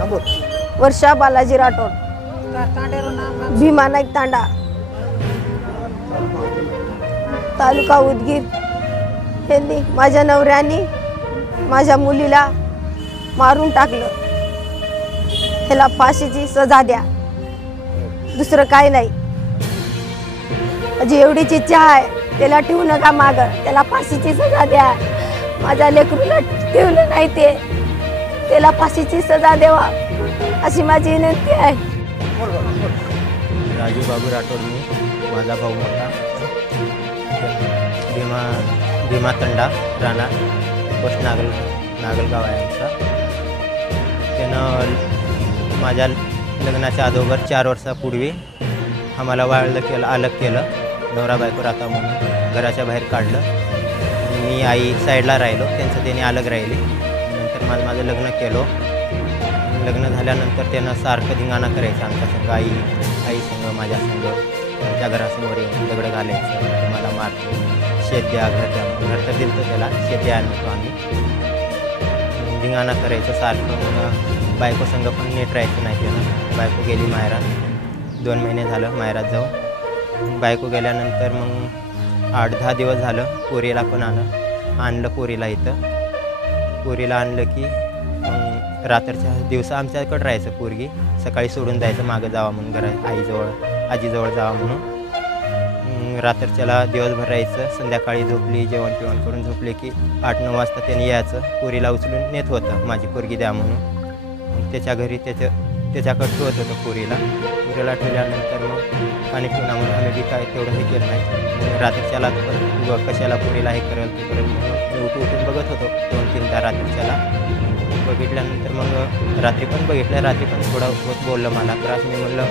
वर्षा बालाजी राठोड, भीमा नाईक तांडा, तालुका उदगीर। यांनी माझ्या नवऱ्याने माझ्या मुलीला मारून टाकलं। ह्याला फाशीची सजा द्या, दुसरं काय नाही। माझी एवढीच इच्छा आहे, त्याला ठेवू नका माग, त्याला फाशीची सजा द्या। माझ्या लेकरूला ठेवलं नाही ते, त्याला फाशीची सजा देवा अशी माझी विनंती आहे। राजू बाबू राठोड, मी माझा भाऊ मोठा भीमा तंडा राहणार पोस्ट नागलगाव आहे आमचा। त्यानं माझ्या लग्नाच्या अगोदर 4 वर्षापूर्वी आम्हाला अलग केलं। नवरा बायको राहता म्हणून घराच्या बाहेर काढलं। मी आई साईडला राहिलो, त्यांचं त्याने अलग राहिले। नंतर माझं लग्न केलं। लग्न झाल्यानंतर त्यानं सारखं धिंगाणा करायचं आमच्या संग, आई संग, माझ्या संग, त्यांच्या घरासमोर येऊन दगडं घालायचं, ते मला मारतो, शेत द्या, घर द्या। घर तर दिलं त्याला, शेत द्यायला नको आम्ही। धिंगाणा करायचं सारखं। मग बायको संग पण नीट राहायचं नाही त्यानं। बायको गेली माहेरात, 2 महिने झालं माहेरात जाऊन। बायको गेल्यानंतर मग 8-10 दिवस झालं पोरीला पण आणलं पोरीला इथं। पोरीला आणलं की मग रात्रीच्या दिवसा आमच्याकडं राहायचं पोरगी। सकाळी सोडून जायचं मागं जावा म्हणून, घरात आजीजवळ जावा म्हणून। रात्रीच्याला दिवसभर राहायचं। संध्याकाळी झोपली, जेवण करून झोपले की 8-9 वाजता त्याने यायचं, पोरीला उचलून नेत होतं माझी पोरगी द्या म्हणून। त्याच्या घरी त्याच्याकडं ठेवत होतं पोरीला ठेवल्यानंतर मग पाणी पिऊन म्हणून आम्ही बी काय तेवढं हे केलं नाही। रात्रीच्याला पण कशाला पोरीला हे करेल ते करेल म्हणून मी उठून बघत होतो 2-3दा रात्रीच्याला। बघितल्यानंतर मग रात्री पण बघितलं, रात्री पण थोडं बहुत बोललं मला। तर मी म्हणलं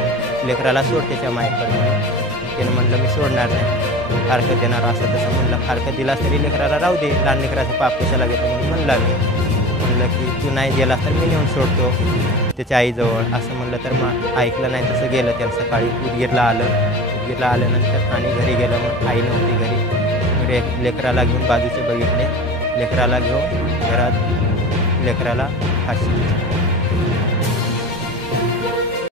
लेकराला सोड त्याच्या मायकडे म्हणून। त्यानं म्हणलं मी सोडणार नाही, फारकत देणार असं तसं म्हणलं। फारकत दिलास तरी लेकराला राहू दे, लहान लेकराचं पाप कशाला घेतो म्हणून म्हणला मी। म्हणलं की तू नाही गेलास तर मी नेऊन सोडतो त्याच्या आईजवळ असं म्हणलं। तर मग ऐकलं नाही, तसं गेलं त्यानं। सकाळी उदगीरला आल्यानंतर आणि घरी गेलं। मग आई नव्हती घरी, लेकराला घेऊन बाजूचे बघितले, लेकराला घेऊन घरात लेकराला फाशी